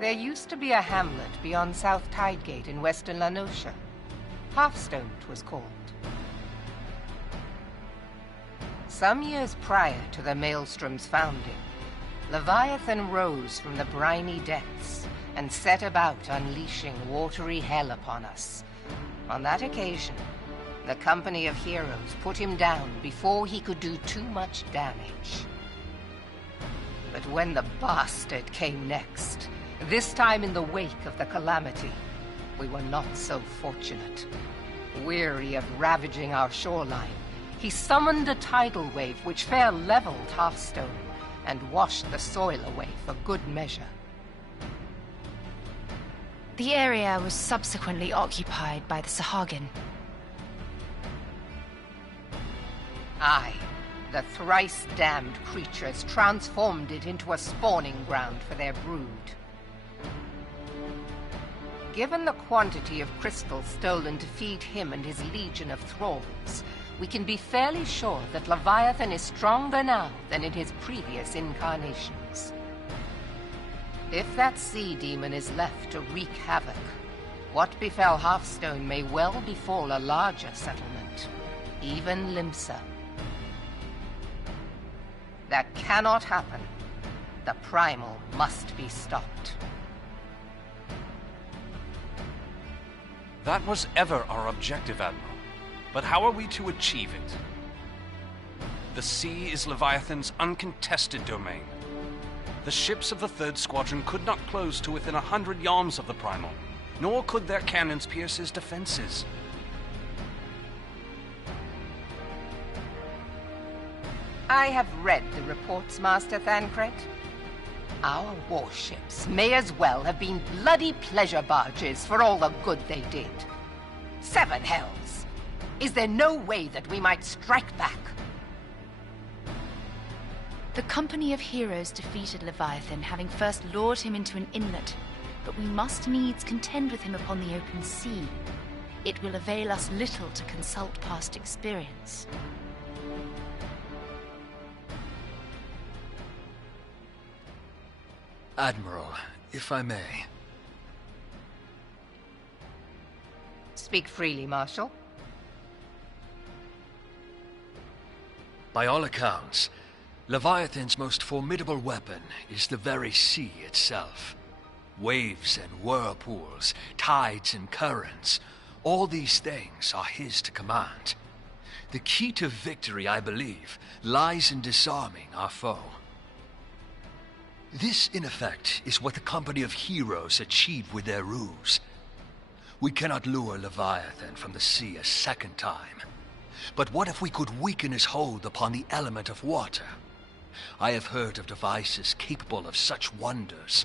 There used to be a hamlet beyond South Tidegate in western La Noscia. Hearthstone, it was called. Some years prior to the Maelstrom's founding, Leviathan rose from the briny depths and set about unleashing watery hell upon us. On that occasion, the Company of Heroes put him down before he could do too much damage. But when the bastard came next, this time in the wake of the calamity, we were not so fortunate. Weary of ravaging our shoreline, he summoned a tidal wave which fair leveled Hearthstone and washed the soil away for good measure. The area was subsequently occupied by the Sahagin. Aye, the thrice-damned creatures transformed it into a spawning ground for their brood. Given the quantity of crystals stolen to feed him and his legion of thralls, we can be fairly sure that Leviathan is stronger now than in his previous incarnations. If that sea demon is left to wreak havoc, what befell Hearthstone may well befall a larger settlement, even Limsa. That cannot happen. The primal must be stopped. That was ever our objective, Admiral. But how are we to achieve it? The sea is Leviathan's uncontested domain. The ships of the 3rd Squadron could not close to within 100 yards of the primal, nor could their cannons pierce his defenses. I have read the reports, Master Thancred. Our warships may as well have been bloody pleasure barges for all the good they did. 7 hells! Is there no way that we might strike back? The Company of Heroes defeated Leviathan, having first lured him into an inlet, but we must needs contend with him upon the open sea. It will avail us little to consult past experience. Admiral, if I may. Speak freely, Marshal. By all accounts, Leviathan's most formidable weapon is the very sea itself. Waves and whirlpools, tides and currents, all these things are his to command. The key to victory, I believe, lies in disarming our foe. This, in effect, is what the Company of Heroes achieved with their ruse. We cannot lure Leviathan from the sea a second time. But what if we could weaken his hold upon the element of water? I have heard of devices capable of such wonders.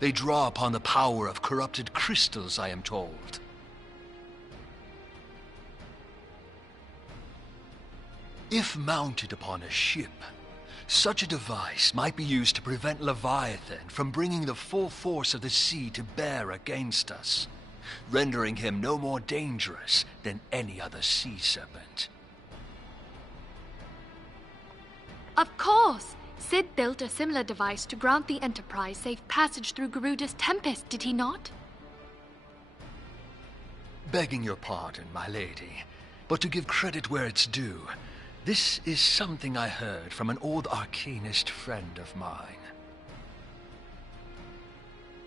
They draw upon the power of corrupted crystals, I am told. If mounted upon a ship, such a device might be used to prevent Leviathan from bringing the full force of the sea to bear against us, rendering him no more dangerous than any other sea serpent. Of course! Sid built a similar device to grant the Enterprise safe passage through Garuda's Tempest, did he not? Begging your pardon, my lady, but to give credit where it's due, this is something I heard from an old arcanist friend of mine.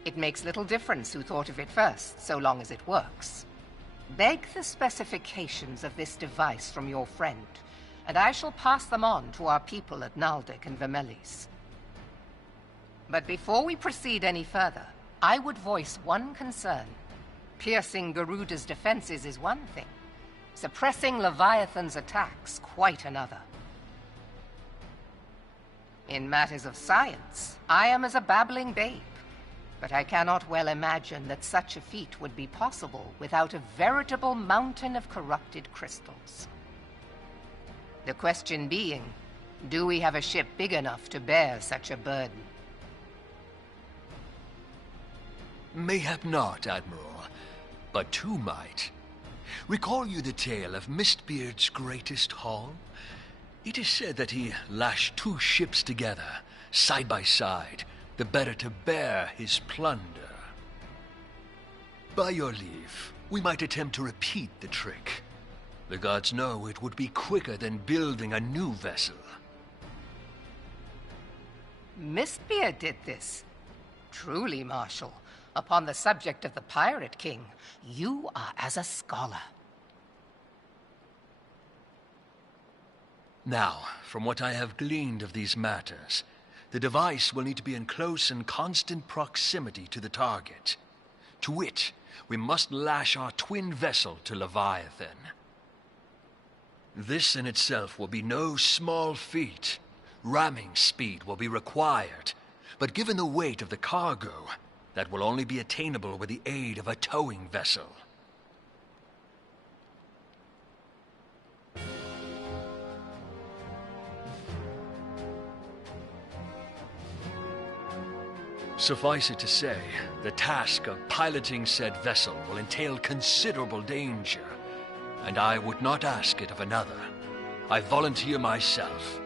It makes little difference who thought of it first, so long as it works. Beg the specifications of this device from your friend, and I shall pass them on to our people at Naldic and Vermelis. But before we proceed any further, I would voice one concern. Piercing Garuda's defenses is one thing. Suppressing Leviathan's attacks, quite another. In matters of science, I am as a babbling babe, but I cannot well imagine that such a feat would be possible without a veritable mountain of corrupted crystals. The question being, do we have a ship big enough to bear such a burden? Mayhap not, Admiral, but two might. Recall you the tale of Mistbeard's greatest haul? It is said that he lashed 2 ships together, side by side, the better to bear his plunder. By your leave, we might attempt to repeat the trick. The gods know it would be quicker than building a new vessel. Mistbeard did this. Truly, Marshal, upon the subject of the Pirate King, you are as a scholar. Now, from what I have gleaned of these matters, the device will need to be in close and constant proximity to the target. To wit, we must lash our twin vessel to Leviathan. This in itself will be no small feat. Ramming speed will be required, but given the weight of the cargo, that will only be attainable with the aid of a towing vessel. Suffice it to say, the task of piloting said vessel will entail considerable danger, and I would not ask it of another. I volunteer myself.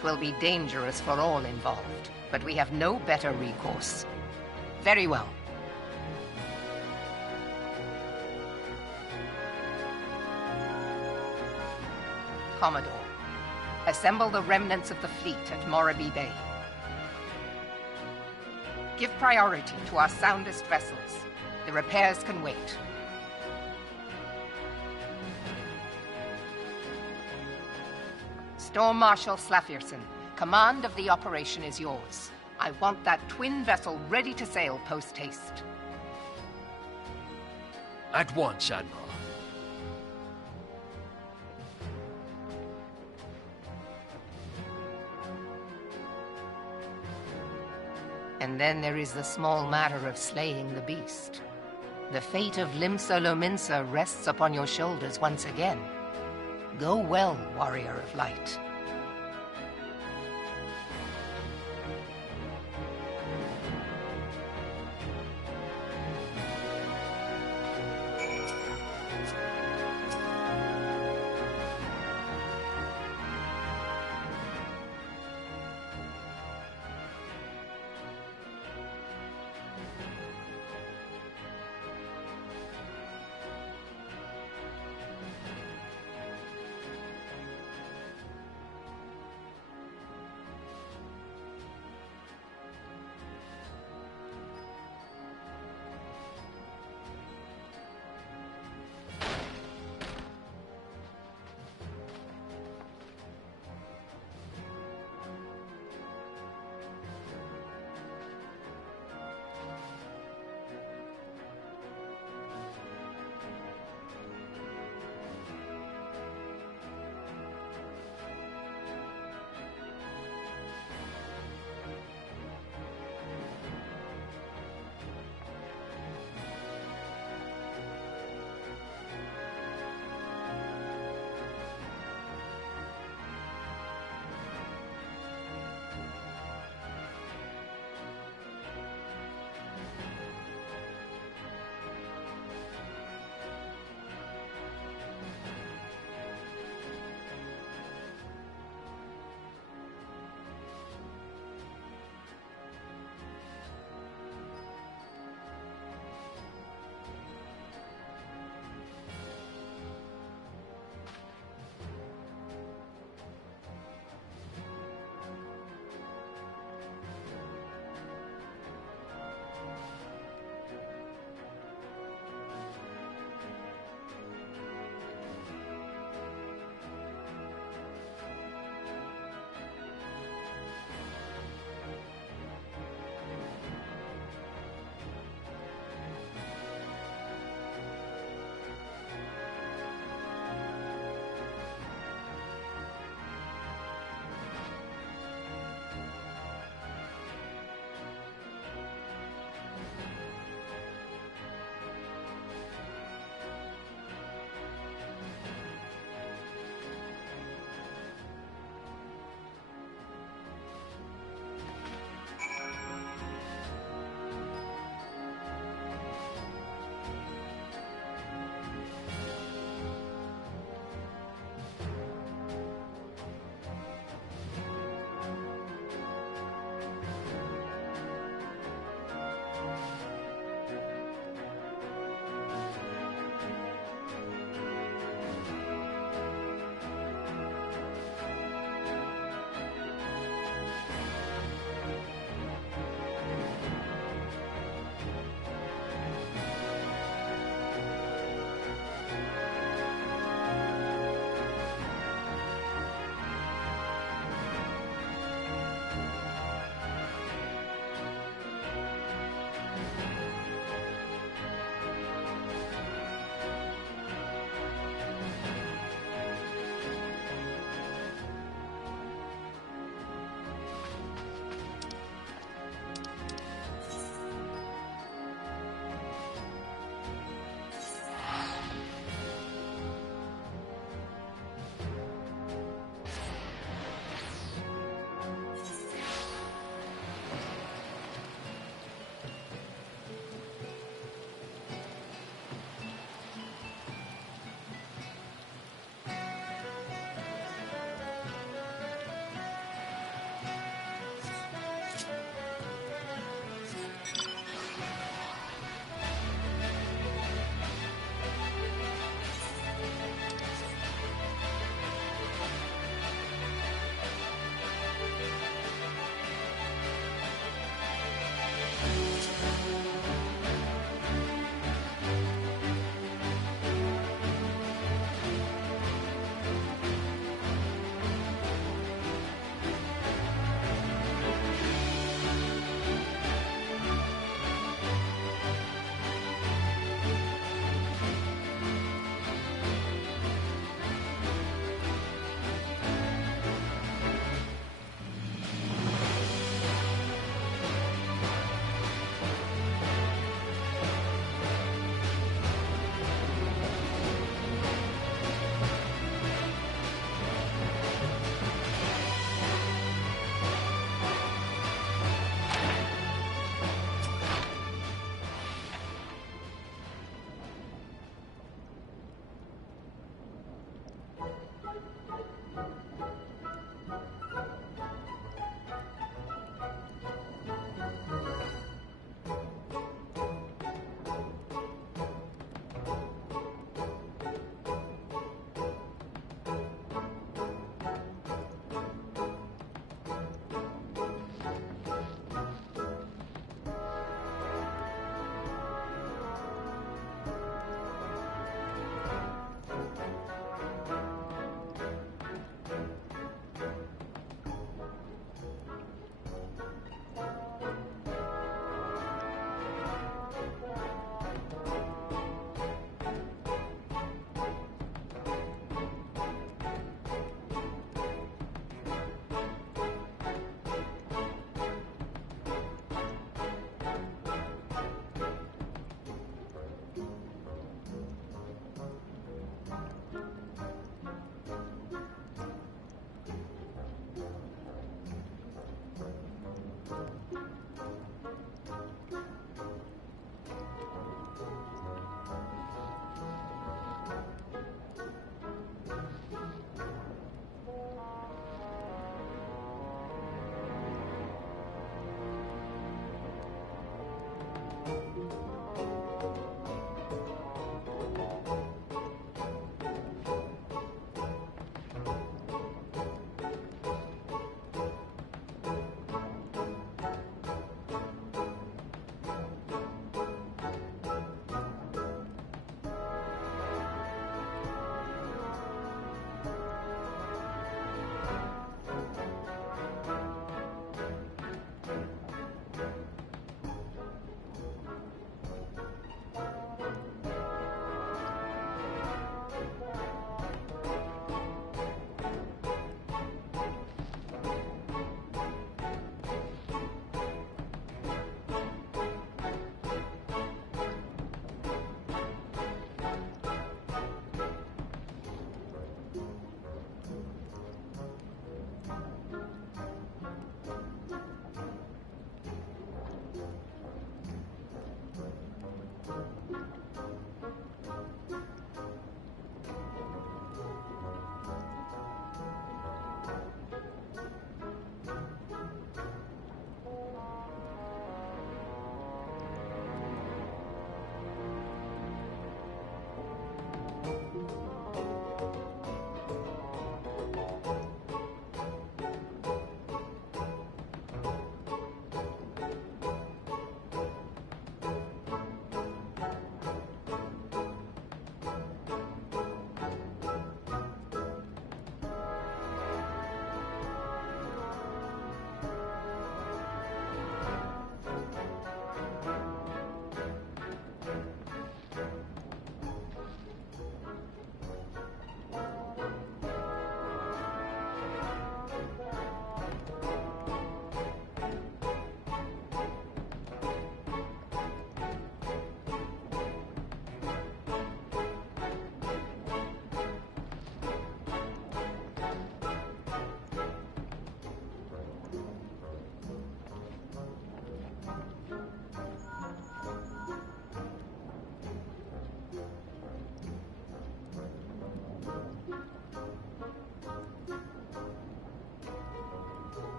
'Twill be dangerous for all involved, but we have no better recourse. Very well. Commodore, assemble the remnants of the fleet at Morabee Bay. Give priority to our soundest vessels. The repairs can wait. Storm Marshal Slafierson, command of the operation is yours. I want that twin vessel ready to sail post-haste. At once, Admiral. And then there is the small matter of slaying the beast. The fate of Limsa Lominsa rests upon your shoulders once again. Go well, warrior of light.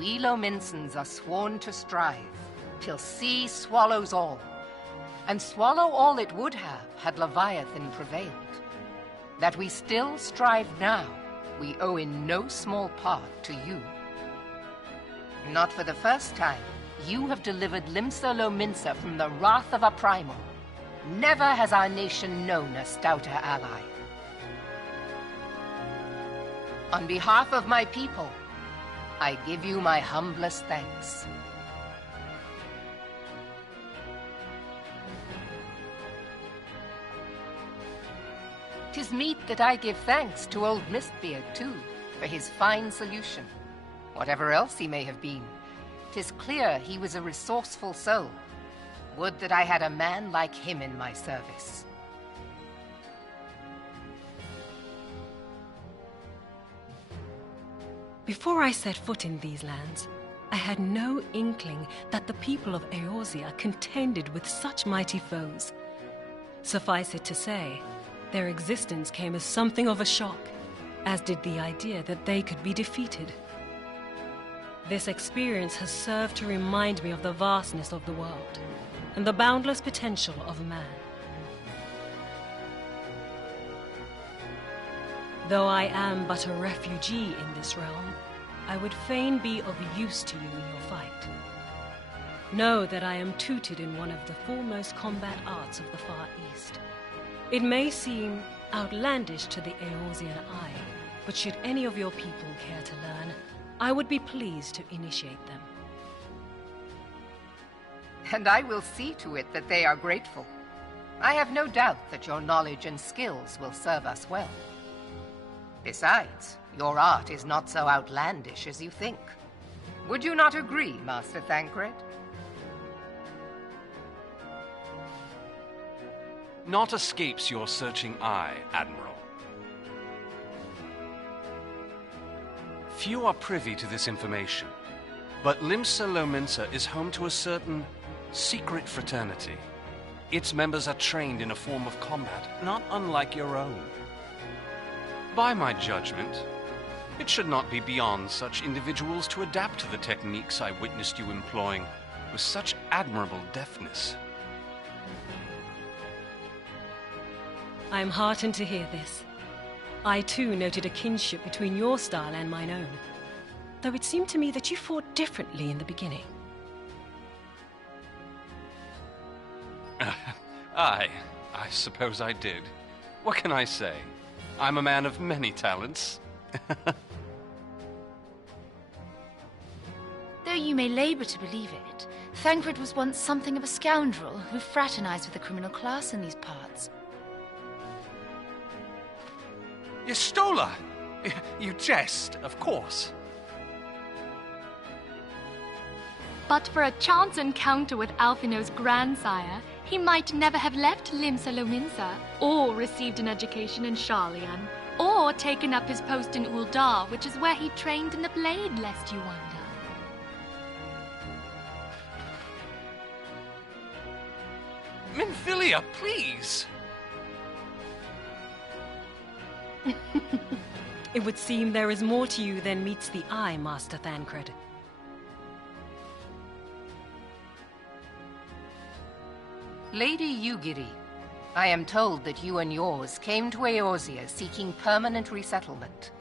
we Lominsans are sworn to strive, till sea swallows all. And swallow all it would have had Leviathan prevailed. That we still strive now, we owe in no small part to you. Not for the first time, you have delivered Limsa Lominsa from the wrath of a primal. Never has our nation known a stouter ally. On behalf of my people, I give you my humblest thanks. 'Tis meet that I give thanks to old Mistbeard, too, for his fine solution. Whatever else he may have been, 'tis clear he was a resourceful soul. Would that I had a man like him in my service. Before I set foot in these lands, I had no inkling that the people of Eorzea contended with such mighty foes. Suffice it to say, their existence came as something of a shock, as did the idea that they could be defeated. This experience has served to remind me of the vastness of the world, and the boundless potential of man. Though I am but a refugee in this realm, I would fain be of use to you in your fight. Know that I am tutored in one of the foremost combat arts of the Far East. It may seem outlandish to the Eorzean eye, but should any of your people care to learn, I would be pleased to initiate them. And I will see to it that they are grateful. I have no doubt that your knowledge and skills will serve us well. Besides, your art is not so outlandish as you think. Would you not agree, Master Thancred? Naught escapes your searching eye, Admiral. Few are privy to this information, but Limsa Lominsa is home to a certain secret fraternity. Its members are trained in a form of combat not unlike your own. By my judgment, it should not be beyond such individuals to adapt to the techniques I witnessed you employing with such admirable deftness. I am heartened to hear this. I too noted a kinship between your style and mine own, though it seemed to me that you fought differently in the beginning. I suppose I did. What can I say? I'm a man of many talents. Though you may labor to believe it, Thancred was once something of a scoundrel who fraternized with the criminal class in these parts. Yestola! You jest, of course. But for a chance encounter with Alphino's grandsire, he might never have left Limsa Lominsa, or received an education in Sharlayan, or taken up his post in Uldar, which is where he trained in the blade, lest you wonder. Minfilia, please! It would seem there is more to you than meets the eye, Master Thancred. Lady Yugiri, I am told that you and yours came to Eorzea seeking permanent resettlement,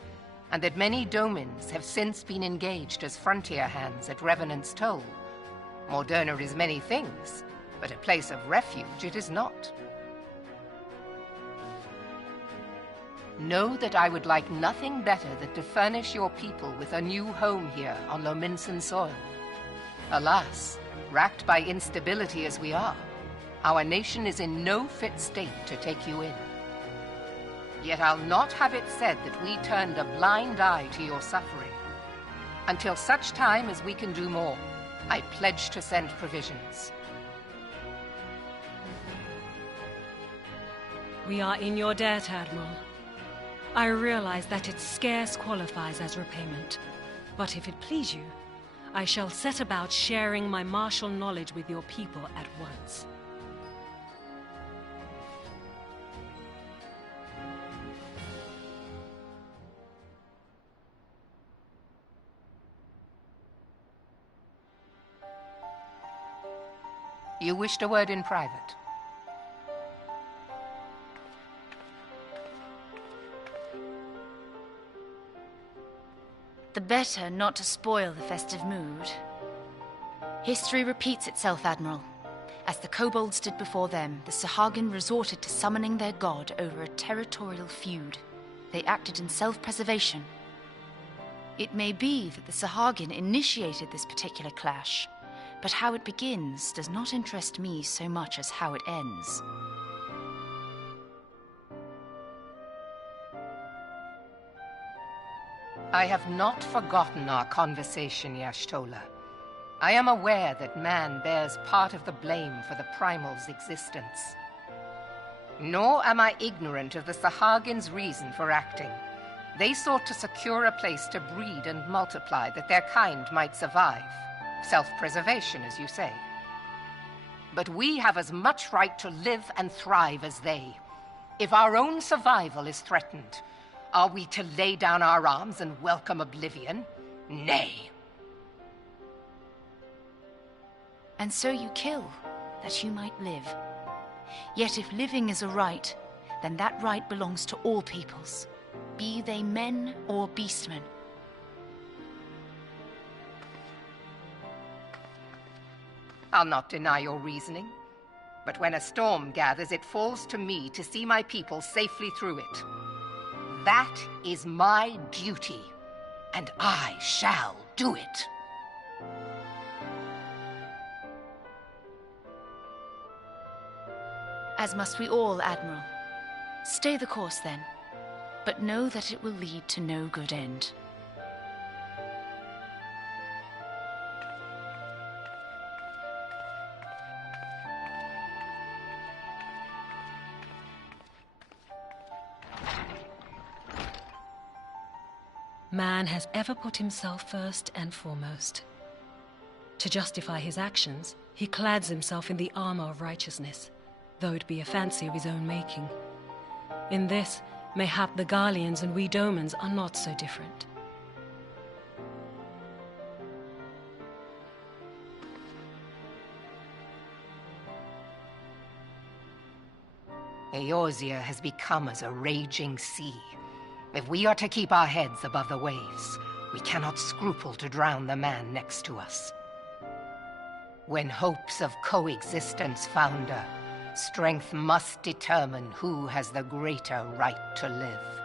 and that many domins have since been engaged as frontier hands at Revenant's Toll. Morderna is many things, but a place of refuge it is not. Know that I would like nothing better than to furnish your people with a new home here on Lominsan soil. Alas, racked by instability as we are, our nation is in no fit state to take you in. Yet I'll not have it said that we turned a blind eye to your suffering. Until such time as we can do more, I pledge to send provisions. We are in your debt, Admiral. I realize that it scarce qualifies as repayment, but if it please you, I shall set about sharing my martial knowledge with your people at once. You wished a word in private. The better not to spoil the festive mood. History repeats itself, Admiral. As the kobolds did before them, the Sahagin resorted to summoning their god over a territorial feud. They acted in self-preservation. It may be that the Sahagin initiated this particular clash, but how it begins does not interest me so much as how it ends. I have not forgotten our conversation, Y'ashtola. I am aware that man bears part of the blame for the Primal's existence. Nor am I ignorant of the Sahagin's reason for acting. They sought to secure a place to breed and multiply that their kind might survive. Self-preservation, as you say. But we have as much right to live and thrive as they. If our own survival is threatened, are we to lay down our arms and welcome oblivion? Nay. And so you kill, that you might live. Yet if living is a right, then that right belongs to all peoples, be they men or beastmen. I'll not deny your reasoning, but when a storm gathers, it falls to me to see my people safely through it. That is my duty, and I shall do it. As must we all, Admiral. Stay the course, then, but know that it will lead to no good end. Man has ever put himself first and foremost. To justify his actions, he clads himself in the armor of righteousness, though it be a fancy of his own making. In this, mayhap the Garleans and we Domans are not so different. Eorzea has become as a raging sea. If we are to keep our heads above the waves, we cannot scruple to drown the man next to us. When hopes of coexistence founder, strength must determine who has the greater right to live.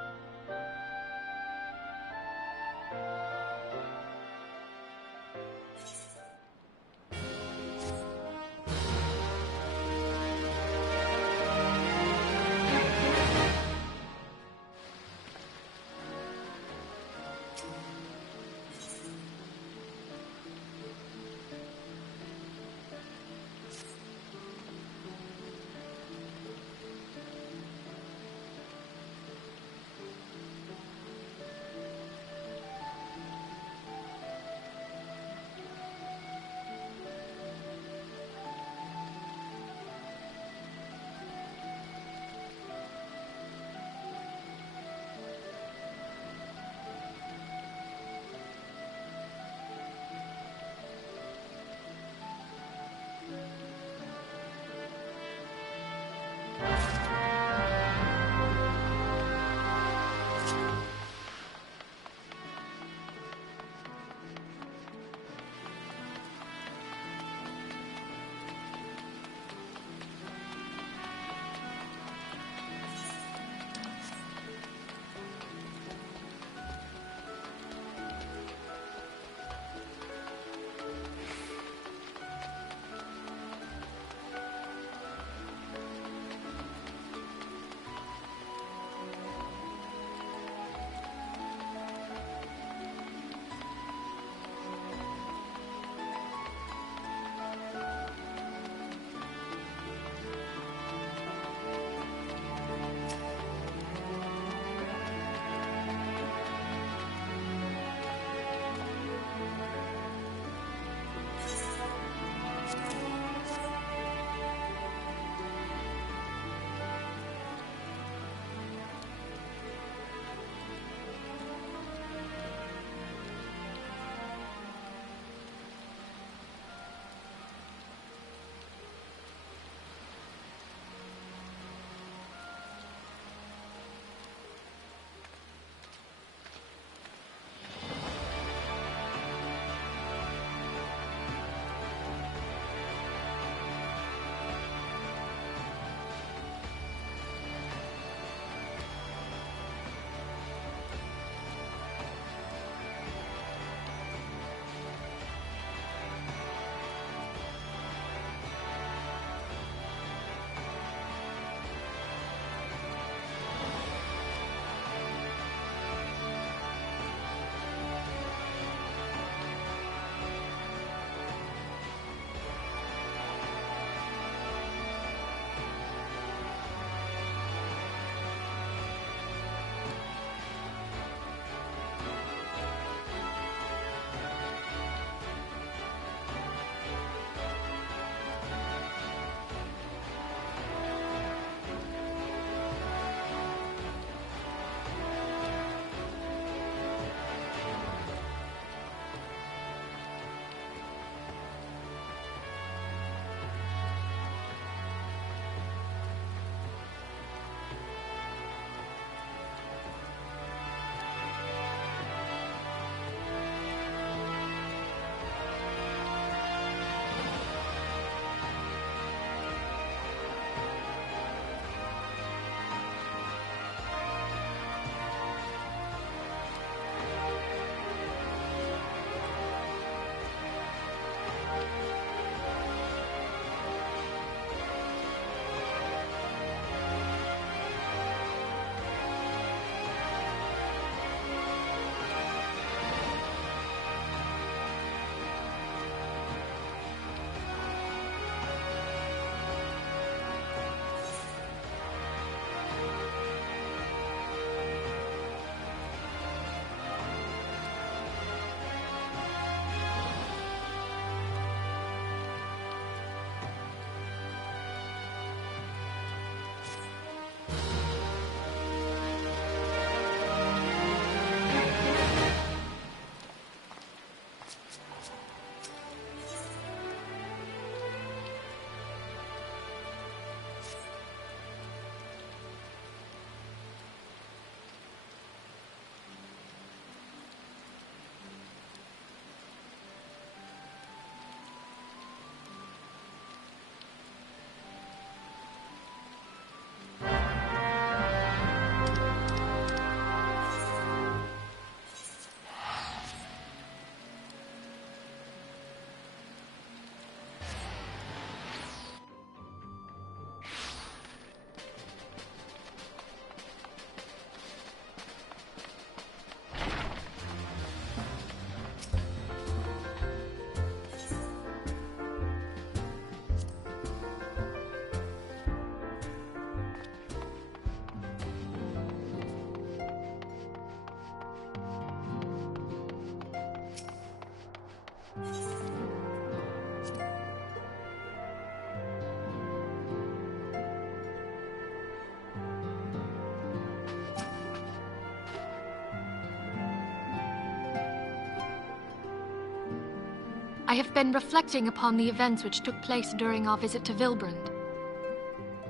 I have been reflecting upon the events which took place during our visit to Vilbrand.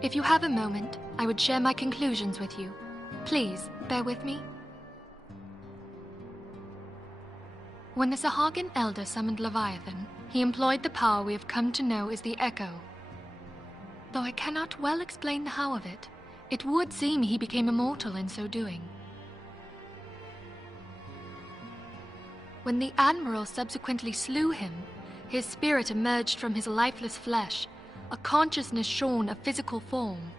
If you have a moment, I would share my conclusions with you. Please, bear with me. When the Sahagin Elder summoned Leviathan, he employed the power we have come to know as the Echo. Though I cannot well explain the how of it, it would seem he became immortal in so doing. When the Admiral subsequently slew him, his spirit emerged from his lifeless flesh, a consciousness shorn of physical form.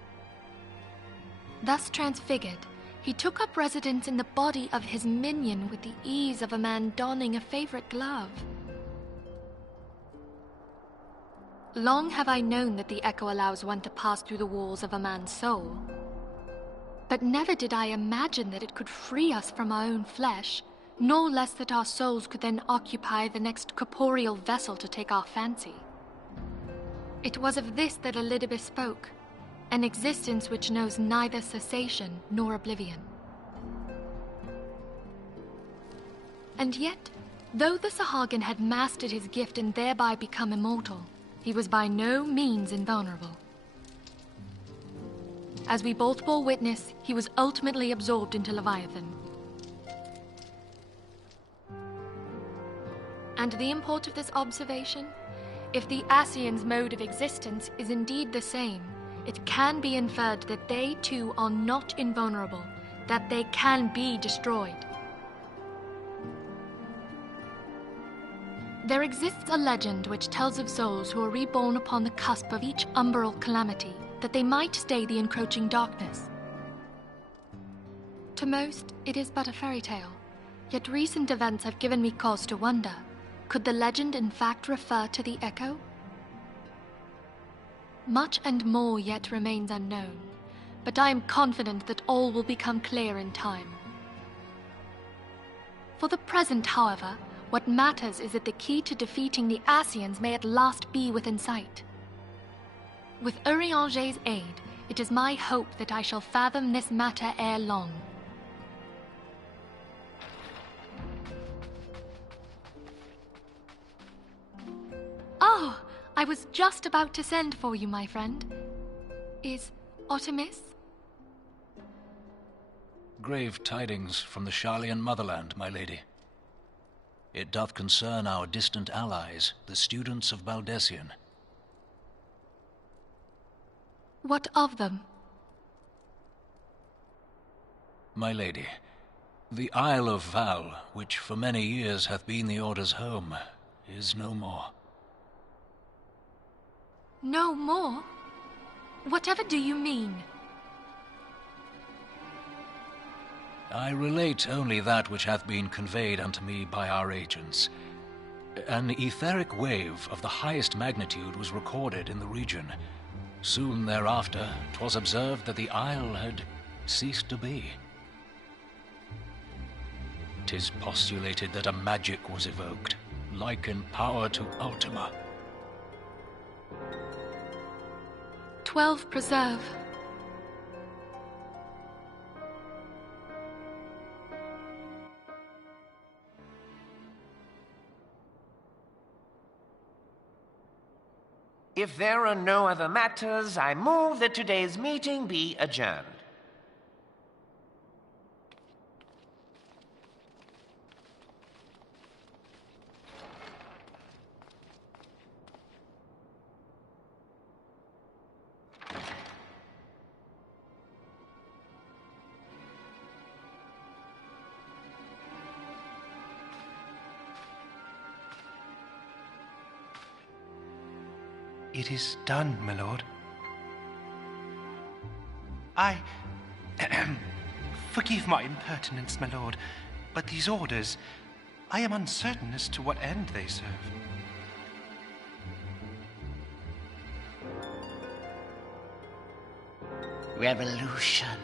Thus transfigured, he took up residence in the body of his minion with the ease of a man donning a favorite glove. Long have I known that the Echo allows one to pass through the walls of a man's soul. But never did I imagine that it could free us from our own flesh, no less that our souls could then occupy the next corporeal vessel to take our fancy. It was of this that Elidibus spoke, an existence which knows neither cessation nor oblivion. And yet, though the Sahagin had mastered his gift and thereby become immortal, he was by no means invulnerable. As we both bore witness, he was ultimately absorbed into Leviathan. And the import of this observation? If the Ascians' mode of existence is indeed the same, it can be inferred that they too are not invulnerable, that they can be destroyed. There exists a legend which tells of souls who are reborn upon the cusp of each umbral calamity, that they might stay the encroaching darkness. To most, it is but a fairy tale, yet recent events have given me cause to wonder, could the legend in fact refer to the Echo? Much and more yet remains unknown, but I am confident that all will become clear in time. For the present, however, what matters is that the key to defeating the Ascians may at last be within sight. With Urianger's aid, it is my hope that I shall fathom this matter ere long. Oh, I was just about to send for you, my friend. Is Artemis? Grave tidings from the Sharlayan motherland, my lady. It doth concern our distant allies, the students of Baldessian. What of them? My lady, the Isle of Val, which for many years hath been the Order's home, is no more. No more? Whatever do you mean? I relate only that which hath been conveyed unto me by our agents. An etheric wave of the highest magnitude was recorded in the region. Soon thereafter, 'twas observed that the isle had ceased to be. 'Tis postulated that a magic was evoked, like in power to Ultima. 12 preserve. If there are no other matters, I move that today's meeting be adjourned. It is done, my lord. Forgive my impertinence, my lord, but these orders, I am uncertain as to what end they serve. Revolution.